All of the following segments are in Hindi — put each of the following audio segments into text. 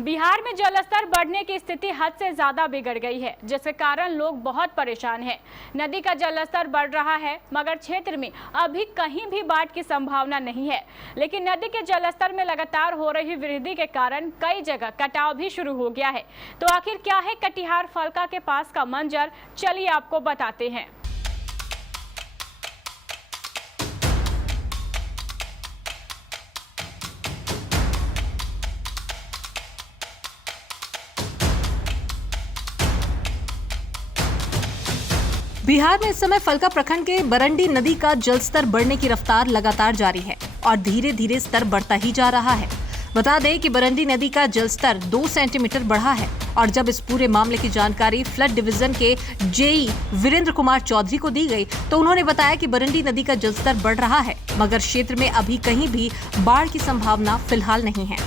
बिहार में जलस्तर बढ़ने की स्थिति हद से ज्यादा बिगड़ गई है, जिसके कारण लोग बहुत परेशान हैं। नदी का जलस्तर बढ़ रहा है, मगर क्षेत्र में अभी कहीं भी बाढ़ की संभावना नहीं है। लेकिन नदी के जलस्तर में लगातार हो रही वृद्धि के कारण कई जगह कटाव भी शुरू हो गया है। तो आखिर क्या है कटिहार फलका के पास का मंजर, चलिए आपको बताते हैं। बिहार में इस समय फलका प्रखंड के बरंडी नदी का जलस्तर बढ़ने की रफ्तार लगातार जारी है और धीरे धीरे स्तर बढ़ता ही जा रहा है। बता दें कि बरंडी नदी का जलस्तर 2 सेंटीमीटर बढ़ा है और जब इस पूरे मामले की जानकारी फ्लड डिवीजन के जेई वीरेंद्र कुमार चौधरी को दी गई तो उन्होंने बताया कि बरंडी नदी का जलस्तर बढ़ रहा है, मगर क्षेत्र में अभी कहीं भी बाढ़ की संभावना फिलहाल नहीं है।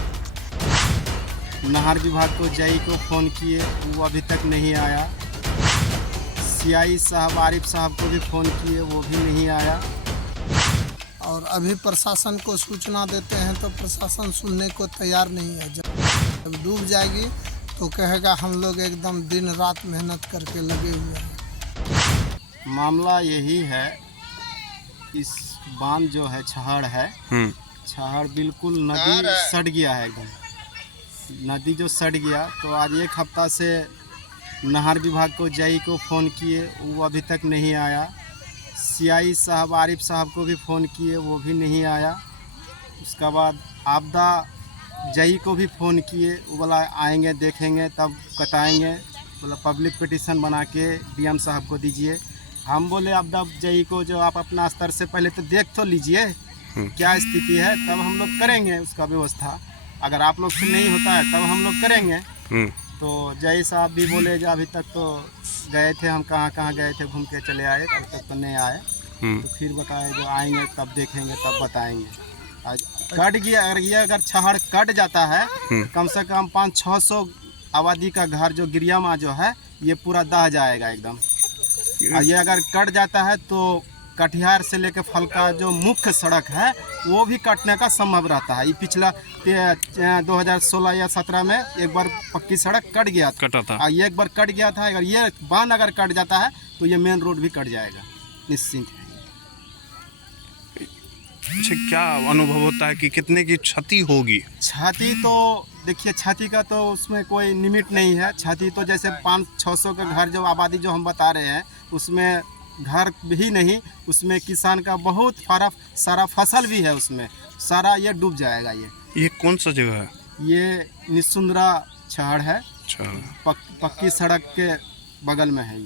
नहर विभाग को जेई को फोन किए, वो अभी तक नहीं आया। सीआई साहब आरिफ साहब को भी फ़ोन किए, वो भी नहीं आया। और अभी प्रशासन को सूचना देते हैं तो प्रशासन सुनने को तैयार नहीं है। जब डूब जाएगी तो कहेगा हम लोग एकदम दिन रात मेहनत करके लगे हुए हैं। मामला यही है, इस बांध जो है छहड़ है, छहड़ बिल्कुल नदी सड़ गया है एकदम। नदी जो सड़ गया तो आज 1 हफ्ता से नहर विभाग को जेई को फ़ोन किए, वो अभी तक नहीं आया। सीआई साहब आरिफ साहब को भी फ़ोन किए, वो भी नहीं आया। उसके बाद आपदा जेई को भी फ़ोन किए, वो बोला आएंगे देखेंगे तब कटाएंगे, बोला पब्लिक पिटीशन बना के डीएम साहब को दीजिए। हम बोले आपदा जेई को जो आप अपना स्तर से पहले तो देख तो लीजिए क्या स्थिति है, तब हम लोग करेंगे उसका व्यवस्था। अगर आप लोग से नहीं होता है तब हम लोग करेंगे। तो जय साहब भी बोले जो अभी तक तो गए थे, हम कहाँ गए थे, घूम के चले आए, अभी तक तो नहीं आए। तो फिर बताए जो आएंगे तब देखेंगे तब बताएंगे। आज कट गया, अगर छहड़ कट जाता है कम से कम 500-600 आबादी का घर जो गिरियामा जो है ये पूरा दह जाएगा एकदम। और ये अगर कट जाता है तो कटिहार से लेकर फलका जो मुख्य सड़क है वो भी कटने का संभव रहता है। ये पिछला 2016 या 17 में एक बार पक्की सड़क कट गया था, ये एक बार कट गया था। अगर ये बांध अगर कट जाता है तो ये मेन रोड भी कट जाएगा, निश्चिंत है। अच्छा, क्या अनुभव होता है कि कितने की क्षति होगी? क्षति तो देखिए, क्षति का तो उसमें कोई लिमिट नहीं है। क्षति तो जैसे 500-600 का घर जो आबादी जो हम बता रहे हैं उसमें घर भी नहीं, उसमें किसान का बहुत सारा फसल भी है, उसमें सारा ये डूब जाएगा। ये कौन सा जगह है? ये निसुंदरा छहड़ है, पक्की सड़क के बगल में है।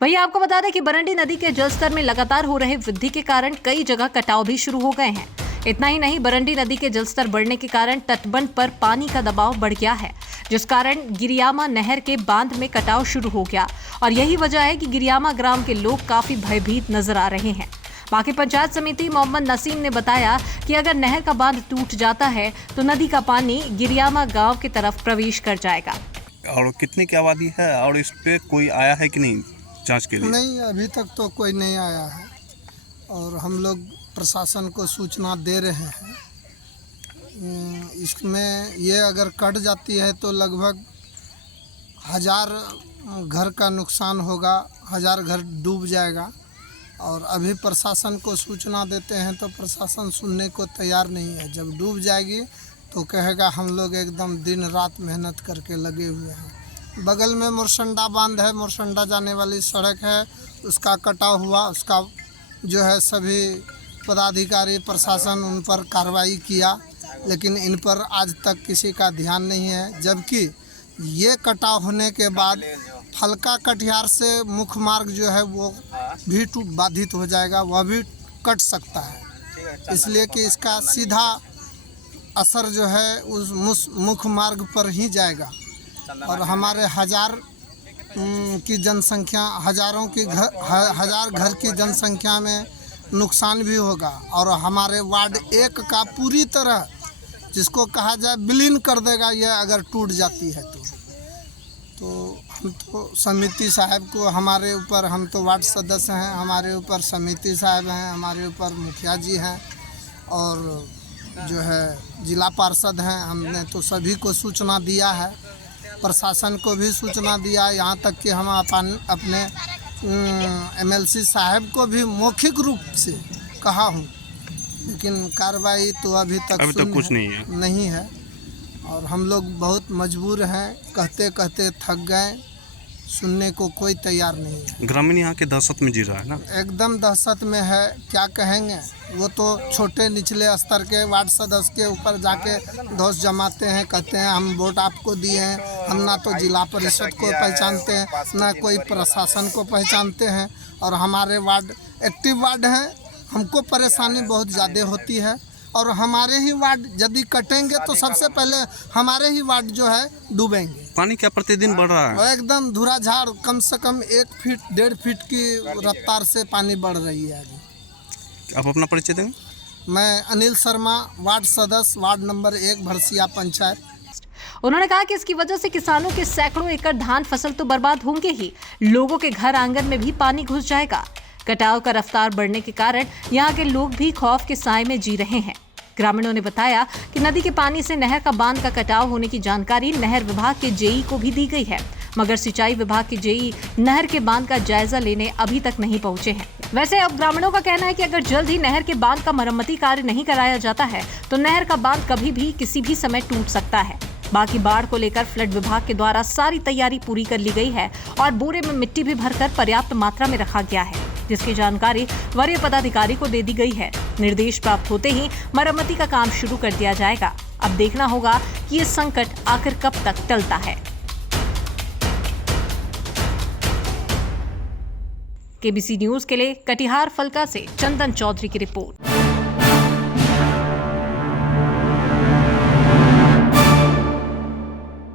भैया आपको बता दें कि बरंडी नदी के जलस्तर में लगातार हो रहे वृद्धि के कारण कई जगह कटाव भी शुरू हो गए हैं। इतना ही नहीं, बरंडी नदी के जलस्तर बढ़ने के कारण तटबंध पर पानी का दबाव बढ़ गया है, जिस कारण गिरियामा नहर के बांध में कटाव शुरू हो गया और यही वजह है कि गिरियामा ग्राम के लोग काफी भयभीत नजर आ रहे हैं। बाकी पंचायत समिति मोहम्मद नसीम ने बताया कि अगर नहर का बांध टूट जाता है तो नदी का पानी गिरियामा गांव की तरफ प्रवेश कर जाएगा। और कितने की आबादी है और इस पे कोई आया है कि नहीं जांच के लिए? नहीं, अभी तक तो कोई नहीं आया है और हम लोग प्रशासन को सूचना दे रहे हैं। इसमें ये अगर कट जाती है तो लगभग 1000 घर का नुकसान होगा, 1000 घर डूब जाएगा। और अभी प्रशासन को सूचना देते हैं तो प्रशासन सुनने को तैयार नहीं है। जब डूब जाएगी तो कहेगा हम लोग एकदम दिन रात मेहनत करके लगे हुए हैं। बगल में मुरसंडा बांध है, मुरसंडा जाने वाली सड़क है, उसका कटाव हुआ, उसका जो है सभी पदाधिकारी प्रशासन उन पर कार्रवाई किया, लेकिन इन पर आज तक किसी का ध्यान नहीं है। जबकि ये कटाव होने के बाद फलका कटिहार से मुख्य मार्ग जो है वो भी बाधित हो जाएगा, वह भी कट सकता है। इसलिए कि इसका सीधा असर जो है उस मुख्य मार्ग पर ही जाएगा और हमारे 1000 की जनसंख्या, हजार घर की जनसंख्या में नुकसान भी होगा और हमारे वार्ड 1 का पूरी तरह जिसको कहा जाए विलीन कर देगा यह अगर टूट जाती है तो हम तो समिति साहब को, हमारे ऊपर, हम तो वार्ड सदस्य हैं, हमारे ऊपर समिति साहब हैं, हमारे ऊपर मुखिया जी हैं और जो है जिला पार्षद हैं, हमने तो सभी को सूचना दिया है, प्रशासन को भी सूचना दिया, यहाँ तक कि हम अपने MLC साहब को भी मौखिक रूप से कहा हूँ, लेकिन कार्रवाई तो अभी तक कुछ नहीं है। और हम लोग बहुत मजबूर हैं, कहते कहते थक गए, सुनने को कोई तैयार नहीं है। ग्रामीण यहाँ के दहशत में जी रहा है ना, एकदम दहशत में है, क्या कहेंगे। वो तो छोटे निचले स्तर के वार्ड सदस्य के ऊपर जाके दोष जमाते हैं, कहते हैं हम वोट आपको दिए हैं, हम ना तो जिला परिषद को पहचानते हैं, ना कोई प्रशासन को पहचानते हैं, और हमारे वार्ड एक्टिव वार्ड हैं, हमको परेशानी बहुत ज़्यादा होती है। और हमारे ही वार्ड यदि कटेंगे तो सबसे पहले हमारे ही वार्ड जो है डूबेंगे। पानी क्या प्रतिदिन बढ़ रहा है? एकदम धुराझार, कम से कम 1 फीट 1.5 फीट की रफ्तार से पानी बढ़ रही है अभी। आप अपना परिचय देंगे? मैं अनिल शर्मा, वार्ड सदस्य, वार्ड नंबर 1, भरसिया पंचायत। उन्होंने कहा कि इसकी वजह से किसानों के सैकड़ों एकड़ धान फसल तो बर्बाद होंगे ही, लोगों के घर आंगन में भी पानी घुस जाएगा। कटाव का रफ्तार बढ़ने के कारण यहाँ के लोग भी खौफ के साए में जी रहे हैं। ग्रामीणों ने बताया कि नदी के पानी से नहर का बांध का कटाव होने की जानकारी नहर विभाग के जेई को भी दी गई है, मगर सिंचाई विभाग के जेई नहर के बांध का जायजा लेने अभी तक नहीं पहुंचे हैं। वैसे अब ग्रामीणों का कहना है कि अगर जल्द ही नहर के बांध का मरम्मती कार्य नहीं कराया जाता है तो नहर का बांध कभी भी किसी भी समय टूट सकता है। बाकी बाढ़ को लेकर फ्लड विभाग के द्वारा सारी तैयारी पूरी कर ली गई है और बोरे में मिट्टी भी भरकर पर्याप्त मात्रा में रखा गया है, जिसकी जानकारी वरीय पदाधिकारी को दे दी गई है। निर्देश प्राप्त होते ही मरम्मती का काम शुरू कर दिया जाएगा। अब देखना होगा कि ये संकट आखिर कब तक टलता है। केबीसी न्यूज के लिए कटिहार फलका से चंदन चौधरी की रिपोर्ट।